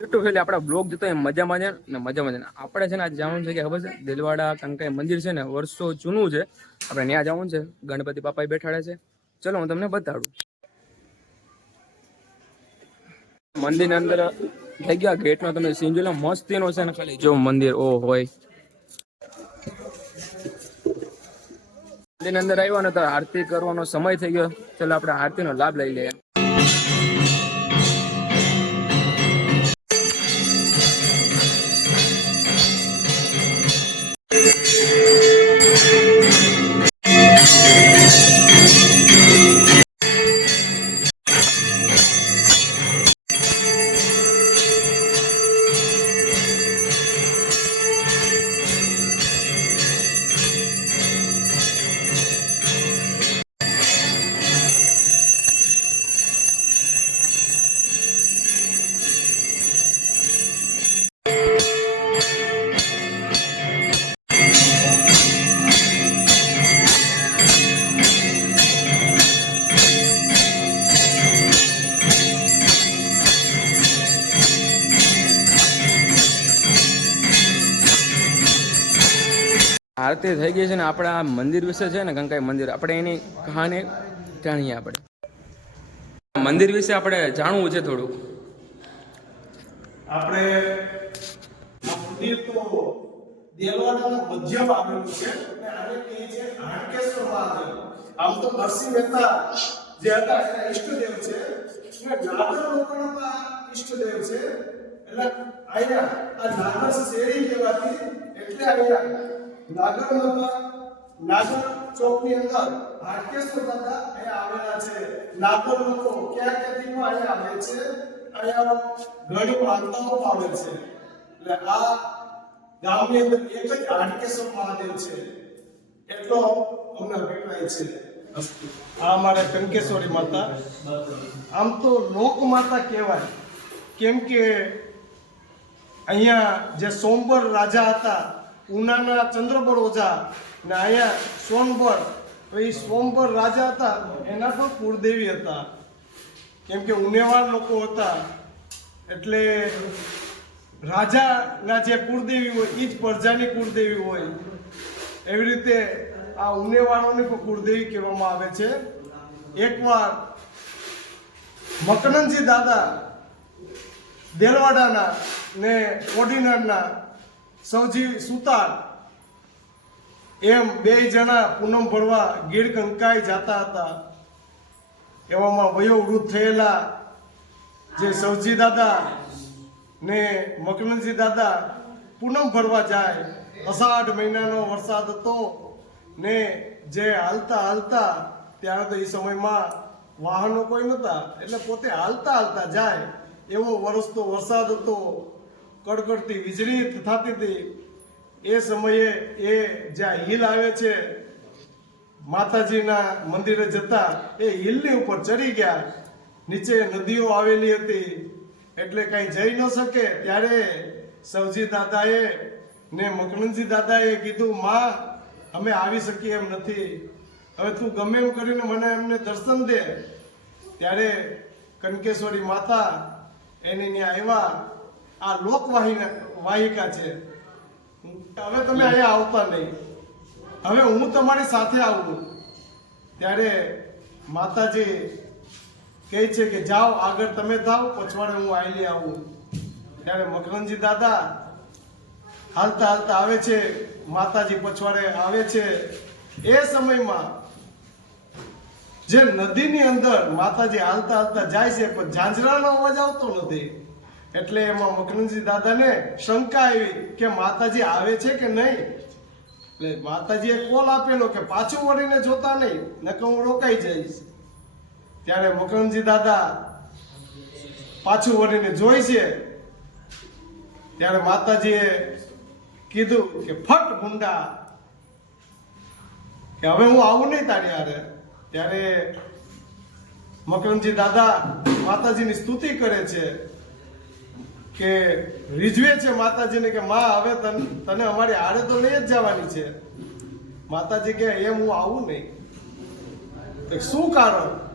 YouTube એટલે આપણા blog જતો હોય મજામાં છે ને મજામાં છે. ને આપણે છે ને આજે જવાનું છે કે ખબર છે? દિલવાડા કંકાઈ મંદિર છે ને, વર્ષો જૂનું છે. આપણે ત્યાં જવાનું છે. ગણપતિ બાપા બેઠાડે છે. ચલો હું તમને બતાડું. મંદિરની અંદર થઈ ગયા ગેટનો તમે સીન જોઈ લો, મસ્તીનો છે ને ખાલી. જો મંદિર, ઓ હોય. મંદિરની અંદર આવ્યો ને તો આરતી કરવાનો સમય થઈ ગયો. ચલો આપણે આરતીનો લાભ લઈ લઈએ. આરતી થઈ ગઈ છે ને આપણે આ મંદિર વિશે છે ને કંકાઈ મંદિર, આપણે એની કહાની જાણીએ આપણે. મંદિર વિશે આપણે જાણવું છે થોડુંક આપણે એટલે આ નાગર શેરી કહેવાતી એટલે અહીંયા નાગરમાં નાગર ચોકની અંદર હાટકેશ્વર દાદા અહીંયા આવેલા છે. નાગર લોકો ક્યાં ક્યાંથી અહીંયા આવે છે? અહીંયા ઘણી વાર્તાઓ આવે છે. એટલે આ ગામની અંદર એક જ હાટકેશ્વર મહાદેવ છે. એટલો અમને અભિપ્રાય છે. આ મારે કંકેશ્વરી માતા. આમ તો લોક માતા કહેવાય. કેમ કે અહીંયા જે સોમબર રાજા હતા ઉનાના ચંદ્રબળ ઓઝા ને અહીંયા સોનબર તો એ સોમબળ રાજા હતા, એના પણ કુળદેવી હતા. કેમ કે ઉનેવાળ લોકો હતા. એટલે રાજાના જે કુળદેવી હોય એ જ પ્રજાની કુળદેવી હોય. એવી રીતે આ ઉનેવાળોને પણ કુળદેવી કહેવામાં આવે છે. એકવાર મકનનજી દાદા દેલવાડાના ને ઓર્ડિનરના સૌજી સુતાર. એમ બે જણા પૂનમ ભરવા ગીર કંકાઈ જતા હતા. એવામાં વયોવૃદ્ધ થયેલા જે સૌજી દાદા ને મકનજી દાદા પૂનમ ભરવા જાય. અષાઢ મહિનાનો વરસાદ હતો ને જે હાલતા હાલતા ત્યારે તો એ સમયમાં વાહનો કોઈ નહોતા. એટલે પોતે હાલતા હાલતા જાય. એવો વરસતો વરસાદ હતો. કડકડતી વીજળી થતી હતી. એ સમયે એ જ્યાં હિલ આવે છે, માતાજીના મંદિરે જતા, એ હિલની ઉપર ચડી ગયા. નીચે નદીઓ આવેલી હતી. એટલે કઈ જઈ ન શકે. ત્યારે સવજી દાદાએ ને મકરંદજી દાદાએ કીધું, માં, અમે આવી શકીએ એમ નથી. હવે તું ગમે એમ કરીને મને એમને દર્શન દે. ત્યારે કનકેશ્વરી માતા એની ત્યાં આવ્યા. આ લોકવાહિના વાહિકા છે. હવે તમે અહીંયા આવતા નહીં. હવે હું તમારી સાથે આવું ત્યારે માતાજી કહે છે કે જાઓ, આગળ તમે થાવ, પછવાડે હું આયલી આવું. ત્યારે મકરંજી દાદા હાલતા હાલતા આવે છે, માતાજી પછવાડે આવે છે. એ સમયમાં જે નદીની અંદર માતાજી હાલતા હાલતા જાય છે, પણ ઝાંઝરાનો અવાજ આવતો નથી. એટલે એમાં મકરંજી દાદાને શંકા આવી કે માતાજી આવે છે કે નહીં? એટલે માતાજીએ કોલ આપેલો કે પાછું વળીને જોતા નહીં, નકર રોકાઈ જઈશ. ત્યારે મકરંજી દાદા પાછું વળીને જોઈ છે. ત્યારે માતાજીએ કીધું કે ફટ ગુંડા, કે હવે હું આવું નહીં તારી હારે. ત્યારે મકરંજી દાદા માતાજીની સ્તુતિ કરે છે. કે રીઝવે છે માતાજીને કે માં, હવે તને તને અમારી આડે તો લઈ જ જવાની છે. માતાજી કે એમ હું આવું નહીં. શું કારણ?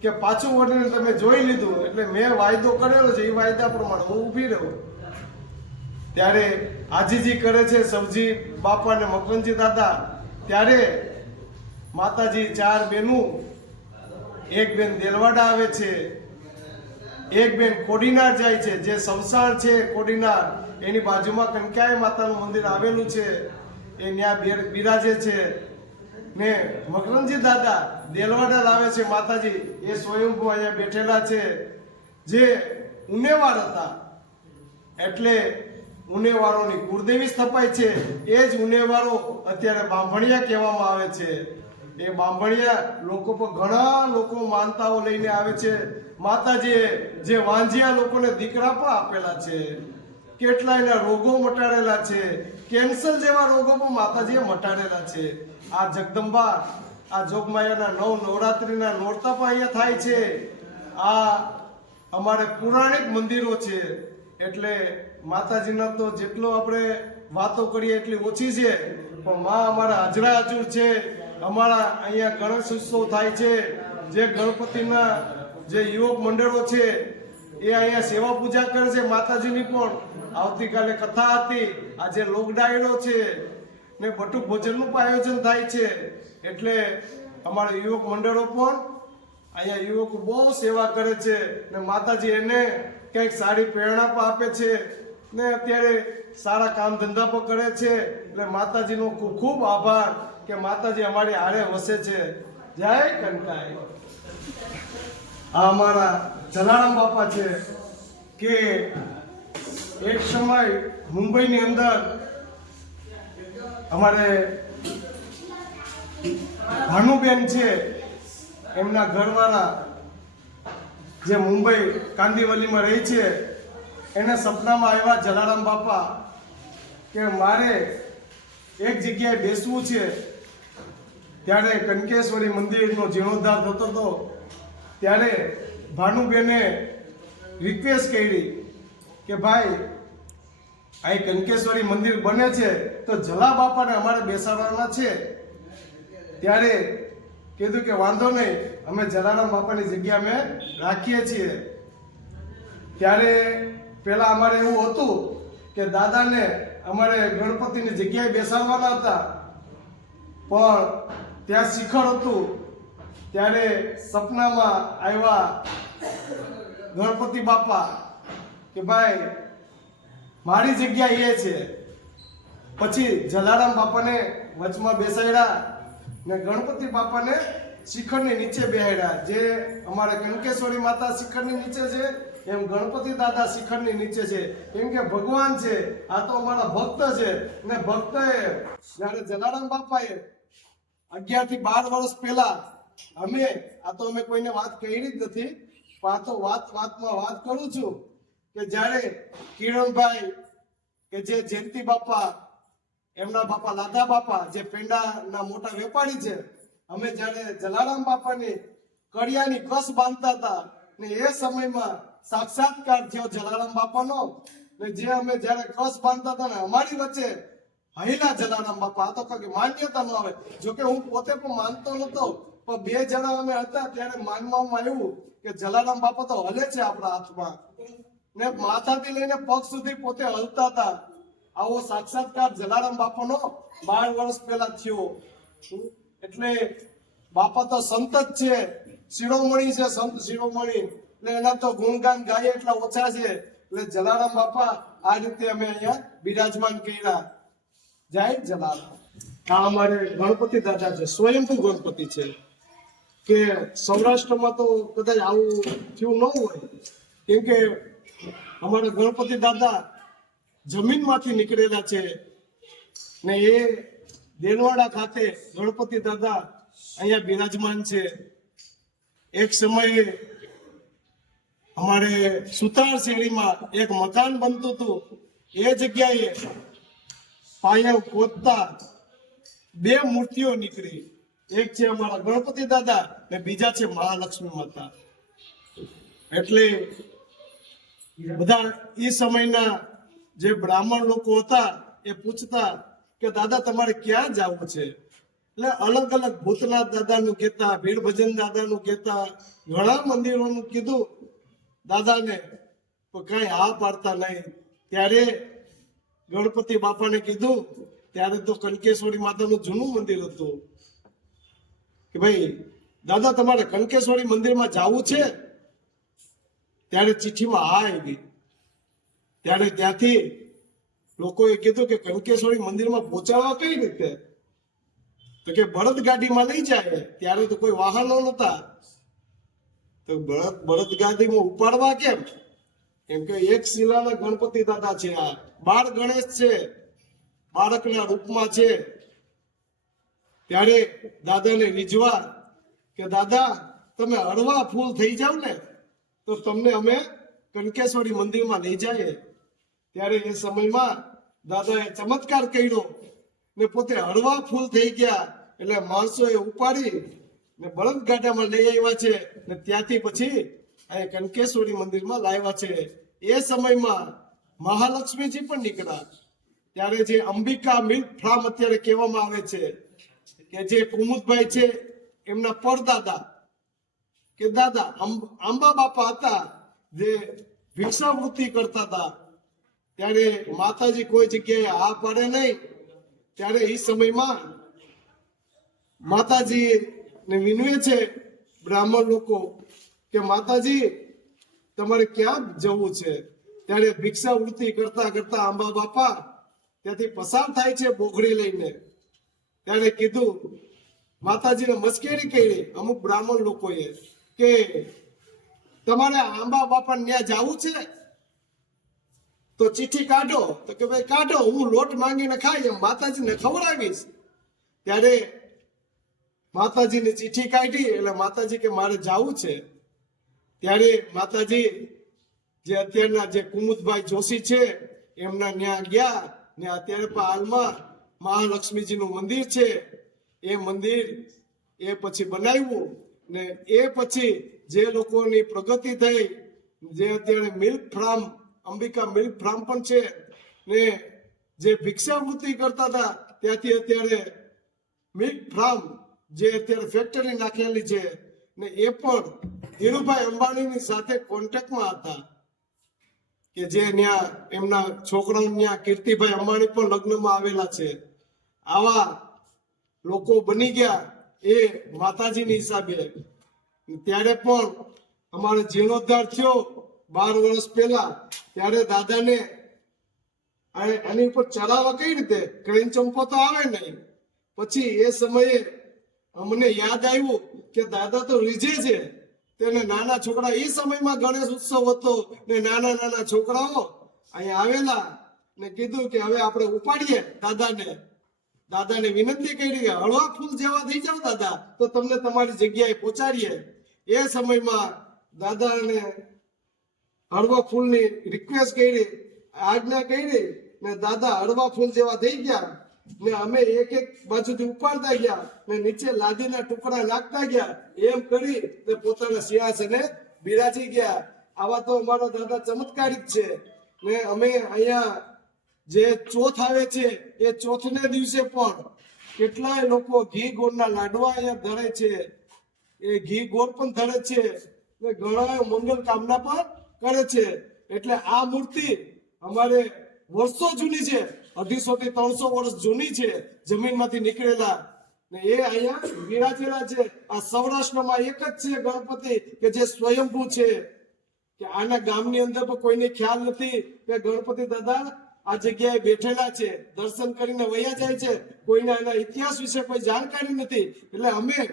કે પાછું વળીને તમે જોઈ લીધું, એટલે મેં વાયદો કરેલો છે, એ વાયદા પ્રમાણે હું ઊભી રહું. ત્યારે આજીજી કરે છે સબજી બાપા અને મકરંજી દાદા, ત્યારે માતાજી ચાર બેનું એક બેન દેલવાડા આવે છે એક બેન કોડીનાર જાય છે, જે સંસાર છે કોડીનાર. એની બાજુમાં કંકાય માતાનું મંદિર આવેલું છે. એ ત્યાં બિર- બિરાજે છે. ને મકરંજી દાદા દેલવાડા લાવે છે માતાજી. એ સ્વયંભૂ અહીંયા બેઠેલા છે. જે ઉનેવાડ હતા. એટલે ઉનેવાળોની કુળદેવી સ્થપાય છે. એ જ ઉનેવાળો અત્યારે બાંભણિયા કહેવામાં આવે છે. એ બાંભણિયા લોકો પણ ઘણા લોકો માનતાઓ લઈને આવે છે. માતાજીએ જે વાંજિયા લોકોને દીકરા પણ આપેલા છે. કેટલાયના રોગો મટાડેલા છે. કેન્સર જેવા રોગો પણ માતાજીએ મટાડેલા છે. આ જગદંબા, આ જોગમાયાના નવ નવરાત્રિના નોરતા પણ અહીંયા થાય છે. આ અમારે પુરાણિક મંદિરો છે. એટલે માતાજીના તો જેટલો આપણે વાતો કરીએ એટલી ઓછી છે. પણ માં અમારા હાજરા હજુર છે. અમારા અહીંયા ગણેશ ઉત્સવ થાય છે. જે ગણપતિના જે યુવક મંડળો છે, એ અહીંયા સેવા પૂજા કરે છે. માતાજીની પણ આવતીકાલે કથા હતી. આજે લોકડાયડો છે ને ભટુક ભોજનનું પણ આયોજન થાય છે. એટલે અમારા યુવક મંડળો પણ અહીંયા યુવકો બહુ સેવા કરે છે ને માતાજી એને કંઈક સારી પ્રેરણા પણ આપે છે ને અત્યારે સારા કામ ધંધા પણ કરે છે. એટલે માતાજીનો ખૂબ ખૂબ આભાર. કે માતાજી અમારી આડે વસે છે. જય કંકાઈ. આ અમારા જલારામ બાપા છે કે એક સમય મુંબઈની અંદર અમારે ભાનુબેન છે, એમના ઘરવાળા જે મુંબઈ કાંદીવલીમાં રહે છે, એને સપનામાં આવ્યા જલારામ બાપા કે મારે એક જગ્યાએ બેસવું છે. ત્યારે કનકેશ્વરી મંદિરનો જીર્ણોદ્ધાર થતો હતો. ત્યારે ભાનુબેને રિક્વેસ્ટ કરી કે ભાઈ અહીં કંકેશ્વરી મંદિર બને છે તો જલા બાપાને અમારે બેસાડવાના છે. ત્યારે કીધું કે વાંધો નહીં, અમે જલારામ બાપાની જગ્યા અમે રાખીએ છીએ. ત્યારે પહેલાં અમારે એવું હતું કે દાદાને અમારે ગણપતિની જગ્યાએ બેસાડવાના હતા. પણ ત્યાં શિખર હતું. ત્યારે સપનામાં આવ્યા ગણપતિ બાપા કે ભાઈ, મારી જગ્યા એ છે. પછી જલારામ બાપાને વચમાં બેસાડ્યા ને ગણપતિ બાપાને શિખરની નીચે બેહાડ્યા. જે અમારે કંકેશ્વરી માતા શિખરની નીચે છે, એમ ગણપતિ દાદા શિખરની નીચે છે. કેમ કે ભગવાન છે, આ તો અમારા ભક્ત છે. ને ભક્તએ, જ્યારે જલારામ બાપાએ અગિયારથી બાર વર્ષ પહેલા અમે, આ તો અમે કોઈને વાત કરી જ નથી, પણ તો વાત, વાતમાં વાત કરું છું કે જ્યારે કિરણભાઈ કે જે જયંતિ બાપા, એમના બાપા, લાદા બાપા જે પેંડાના મોટા વેપારી છે, અમે જ્યારે જલારામ બાપાની કડિયાની કસ બાંધતા હતા ને એ સમયમાં સાક્ષાત્કાર થયો જલારામ બાપાનો, ને જે અમે જ્યારે કસ બાંધતા હતા ને અમારી વચ્ચે હૈલા જલારામ બાપા આ તો કઈ માન્યતા ન આવે. જોકે હું પોતે પણ માનતો નતો, પણ બે જણા અમે હતા ત્યારે માનવામાં આવ્યું કે જલારામ બાપા તો હલે છે આપણા હાથમાં. ને માથાથી લઈને પગ સુધી પોતે હલતા હતા. આવો સાક્ષાત્કાર જલારામ બાપાનો બાર વર્ષ પહેલા થયો. એટલે બાપા તો સંત જ છે. શિરોમણી છે સંત શિરોમણી. એટલે એના તો ગુણગાન ગાય એટલા ઓછા છે. એટલે જલારામ બાપા આ રીતે અમે અહીંયા બિરાજમાન કર્યા. જય જલારામ આ અમારે ગણપતિ દાદા છે સ્વયંભૂ ગણપતિ છે, કે સૌરાષ્ટ્રમાં તો કદાચ આવું થયું ન હોય, કેમ કે અમારા ગણપતિ દાદા જમીનમાંથી નીકળેલા છે ને એ દેલવાડા ખાતે ગણપતિ દાદા અહીંયા બિરાજમાન છે. એક સમયે અમારે સુતાર શેરીમાં એક મકાન બનતું હતું. એ જગ્યાએ પાયા ખોદતા બે મૂર્તિઓ નીકળી. એક છે અમારા ગણપતિ દાદા ને બીજા છે મહાલક્ષ્મી માતા. એટલે બધા એ સમયના જે બ્રાહ્મણ લોકો હતા એ પૂછતા કે, દાદા, તમારે ક્યાં જવું છે? એટલે અલગ અલગ ભૂતનાથ દાદાનું કહેતા ભીડ ભજન દાદાનું કહેતા, ઘણા મંદિરોનું કીધું. દાદાને પણ કઈ હા પાડતા નહીં. ત્યારે ગણપતિ બાપાને કીધું, ત્યારે તો કનકેશ્વરી માતાનું જૂનું મંદિર હતું. કે ભાઈ, દાદા, તમારે કનકેશ્વરી મંદિરમાં જવું છે? ત્યારે ચિઠ્ઠીમાં હા આવી. ત્યારે ત્યાંથી લોકોએ કીધું કે કંકેશ્વરી મંદિરમાં પહોંચાડવા કઈ રીતે? તો કે બળદ ગાડીમાં લઈ જાય. ત્યારે તો કોઈ વાહનો નહોતા. તો બળદ બળદ ગાડીમાં ઉપાડવા કેમ? એમ કે એક શિલાના ગણપતિ દાદા છે આ. બાળ ગણેશ છે. બાળકના રૂપમાં છે. ત્યારે દાદાને રીઝવા કે, દાદા, તમે હળવા ફૂલ થઈ જાવ ને, તો તમને અમે કનકેશ્વરી મંદિરમાં લઈ જઈએ. ત્યારે એ સમયમાં દાદાએ ચમત્કાર કર્યો ને પોતે હળવા ફૂલ થઈ ગયા. એટલે માણસોએ ઉપાડી ને બળદગાડામાં લઈ આવ્યા છે ને ત્યાંથી પછી અહીં કનકેશ્વરી મંદિરમાં લાવ્યા છે. એ સમયમાં મહાલક્ષ્મીજી પણ નીકળ્યા. ત્યારે જે અંબિકા મિલ્ક ફાર્મ અત્યારે કહેવામાં આવે છે કે જે કુમુદભાઈ છે, એમના પરદાદા કે દાદા આંબા બાપા હતા, જે ભિક્ષાવૃત્તિ કરતા હતા. ત્યારે માતાજી કોઈ જગ્યાએ આ પાડે નહીં. ત્યારે એ સમયમાં માતાજી ને વિનવે છે, બ્રાહ્મણ લોકો કે માતાજી, તમારે ક્યાં જવું છે? ત્યારે ભિક્ષાવૃત્તિ કરતા કરતા આંબા બાપા ત્યાંથી પસાર થાય છે બોઘડી લઈને. ત્યારે કીધું, માતાજીને મસ્કેરી કરી. અમુક બ્રાહ્મણ લોકોએ કે, તમારે આંબા બાપા ત્યાં જવું છે? તો ચિઠ્ઠી કાઢો. તો કે, ભાઈ, કાઢો, હું લોટ માંગીને ખાઈ એમ માતાજીને ખવડાવીશ. ત્યારે માતાજીની ચિઠ્ઠી કાઢી, એટલે માતાજી કે, મારે જાવું છે? ત્યારે માતાજી જે અત્યારના જે કુમુદભાઈ જોશી છે, એમના ન્યા ગયા ને અત્યારે પણ હાલમાં મહાલક્ષ્મીજીનું મંદિર છે. એ મંદિર એ પછી બનાવ્યું ને એ પછી જે લોકોની પ્રગતિ થઈ, જે અત્યારે milk farm, Ambika milk farm પણ છે ને જે ભિક્ષાવૃત્તિ કરતા હતા, ત્યાંથી અત્યારે મિલ્ક ફાર્મ જે અત્યારે ફેક્ટરી નાખેલી છે ને એ પણ ધીરુભાઈ અંબાણીની સાથે કોન્ટેક્ટમાં હતા કે જે ત્યાં એમના છોકરાઓ ત્યાં કીર્તિભાઈ અંબાણી પણ લગ્નમાં આવેલા છે. આવા લોકો બની ગયા એ માતાજીની હિસાબે. ત્યારે પણ અમારે જીર્ણોદ્ધાર થયો બાર વર્ષ પહેલા. ત્યારે દાદાને આની ઉપર ચડાવવા કઈ રીતે? ક્રેન ચંપો તો આવે નહીં. પછી એ સમયે અમને યાદ આવ્યું કે દાદા તો રીઝે છે. તેને નાના છોકરા એ સમયમાં ગણેશ ઉત્સવ હતો ને નાના નાના છોકરાઓ અહીંયા આવેલા ને કીધું કે હવે આપણે ઉપાડીએ દાદાને. દાદાને વિનંતી કરી હળવા ફૂલ જેવા થઈ જાવ દાદા, તો તમને તમારી જગ્યાએ પહોંચાડીએ. એ સમયમાં દાદાને હળવા ફૂલની રિક્વેસ્ટ કરી, આજ્ઞા કરી ને દાદા હળવા ફૂલ જેવા થઈ ગયા. ને અમે એક એક બાજુથી ઉપાડતા ગયા ને નીચે લાદીના ટુકડા નાખતા ગયા. એમ કરી ને પોતાના સિંહાસને બિરાજી ગયા. આવા તો અમારો દાદા ચમત્કારિક છે. ને અમે અહીંયા જે ચોથ આવે છે, એ ચોથને દિવસે પણ કેટલાય લોકો ઘી ગોળના લાડવા અહીંયા ધરે છે. એ ઘી ગોળ પણ ધરે છે ને ઘણા મંગલ કામના પણ કરે છે. એટલે આ મૂર્તિ અમારે વર્ષો જૂની છે. અઢીસો થી ત્રણસો વર્ષ જૂની છે જમીનમાંથી નીકળેલા. ને એ અહીંયા બિરાજેલા છે. આ સૌરાષ્ટ્રમાં એક જ છે ગણપતિ કે જે સ્વયંભૂ છે. કે આના ગામની અંદર પણ કોઈને ખ્યાલ નથી કે ગણપતિ દાદા આ જગ્યાએ બેઠેલા છે. દર્શન કરીને વયા જાય છે. કોઈને આના ઇતિહાસ વિશે કોઈ જાણકારી નથી. એટલે અમે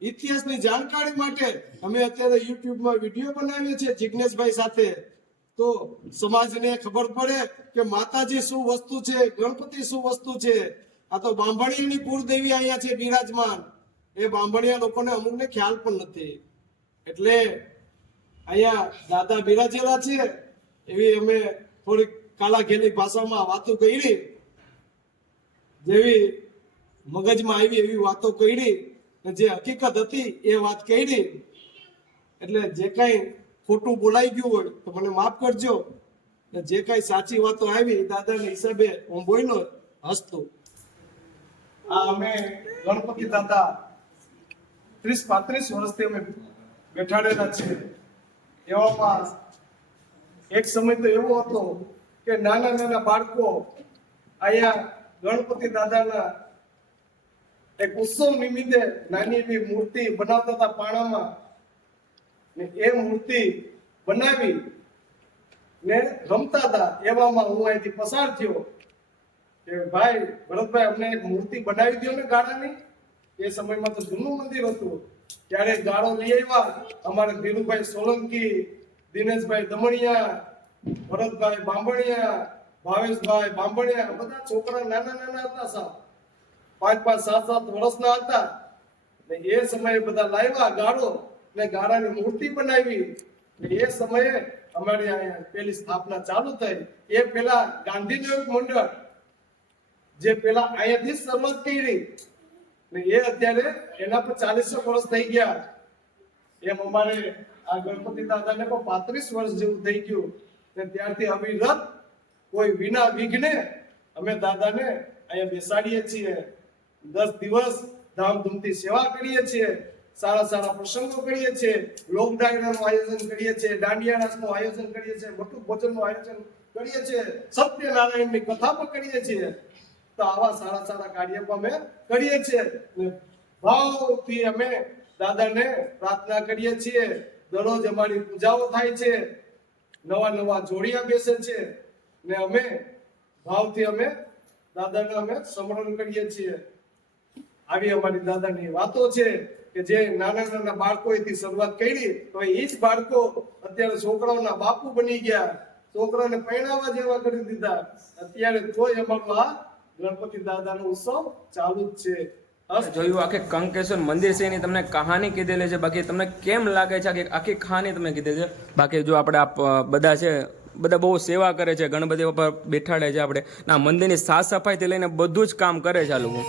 ઇતિહાસની જાણકારી માટે અમે અત્યારે યુટ્યુબમાં વીડિયો બનાવીએ છીએ જિજ્ઞેશભાઈ સાથે. તો સમાજને ખબર પડે કે માતાજી શું વસ્તુ છે, ગણપતિ શું વસ્તુ છે? આ તો બાંભણીની કુળદેવી અહીંયા છે બિરાજમાન. એ બાંભણિયા લોકોને અમુકને ખ્યાલ પણ નથી. એટલે અહીંયા દાદા બિરાજેલા છે, એવી અમે થોડીક કાલાઘેલી ભાષામાં વાતો કરી, જેવી મગજમાં આવી એવી વાતો કરી જે હકીકત હતી એ વાત કરી. એટલે જે કાંઈ ખોટું બોલાઈ ગયું હોય તો મને માફ કરજો. જે કઈ સાચી વાતો આવી દાદાને હિસાબે હું બોલ્યો, હસતો. આ અમે ગણપતિ દાદા ત્રીસ પાંત્રીસ વર્ષથી અમે બેઠાડેલા છે એવામાં એક સમય તો એવો હતો કે નાના નાના બાળકો અહીંયા ગણપતિ દાદાના એક ઉત્સવ નિમિત્તે નાની એવી મૂર્તિ બનાવતા હતા પાણામાં. ને એ મૂર્તિ બનાવી ને રમતા હતા એવામાં હું અહીંથી પસાર થયો કે ભાઈ, ભરતભાઈ, અમને એક મૂર્તિ બનાવી દો ને ગાળાની. એ સમયમાં તો જૂનું મંદિર હતું. ત્યારે ગાળો લઈ આવ્યા. અમારે ધીરુભાઈ સોલંકી, દિનેશભાઈ દમણિયા, ભરતભાઈ બાંભણિયા ભાવેશભાઈ બાંભણિયા બધા છોકરા નાના નાના હતા સાહેબ. પાંચ પાંચ સાત સાત વર્ષના હતા. એ સમયે બધા લાવ્યા ગાળો. ને ગાળાની મૂર્તિ બનાવી. એ સમયે અમારી પેલી સ્થાપના ચાલુ થઈ. એ પેલા ગાંધીનગર મંડળ, જે પેલા અહીંયાથી શરૂઆત કરી. ને એ અત્યારે એના પર ચાલીસો વર્ષ થઈ ગયા. એમ અમારે આ ગણપતિ દાદાને પણ પાંત્રીસ વર્ષ જેવું થઈ ગયું. ને ત્યારથી અવિરત કોઈ વિના વિઘ્ને અમે દાદાને અહીંયા બેસાડીએ છીએ. દસ દિવસ ધામધૂમથી સેવા કરીએ છીએ. સારા સારા પ્રસંગો કરીએ છીએ, લોક ડાયરાનું આયોજન કરીએ છીએ દાંડિયા નાચનું આયોજન કરીએ છીએ મોટું ભોજનનું આયોજન કરીએ છીએ, સત્યનારાયણની કથા પણ કરીએ છીએ. તો આવા સારા સારા કાર્ય પણ અમે કરીએ છીએ. ભાવથી અમે દાદાને પ્રાર્થના કરીએ છીએ. દરરોજ અમારી પૂજાઓ થાય છે. નવા નવા જોડિયા બેસે છે. ને અમે ભાવથી અમે દાદાને અમે સ્મરણ કરીએ છીએ. આવી અમારી દાદાની વાતો છે. કે જે નાના નાના બાળકોથી શરૂઆત કરી, તો એ જ બાળકો અત્યારે છોકરાઓના બાપુ બની ગયા. છોકરાને પરણાવવા જેવા કરી દીધા. અત્યારે તોય અમારું આ ગણપતિ દાદાનો ઉત્સવ ચાલુ જ છે. જોયું આખે કંકેશ્વર મંદિર છે, એની તમને કહાની કીધેલી છે. બાકી તમને કેમ લાગે છે કે આખી કહાની તમને કીધેલી છે? બાકી જો આપણે આ બધા છે, બધા બહુ સેવા કરે છે, ગણપતિ બાપા બેઠાડે છે આપણે. ના, મંદિરની સાફ સફાઈથી લઈને બધું જ કામ કરે છે આ લોકો.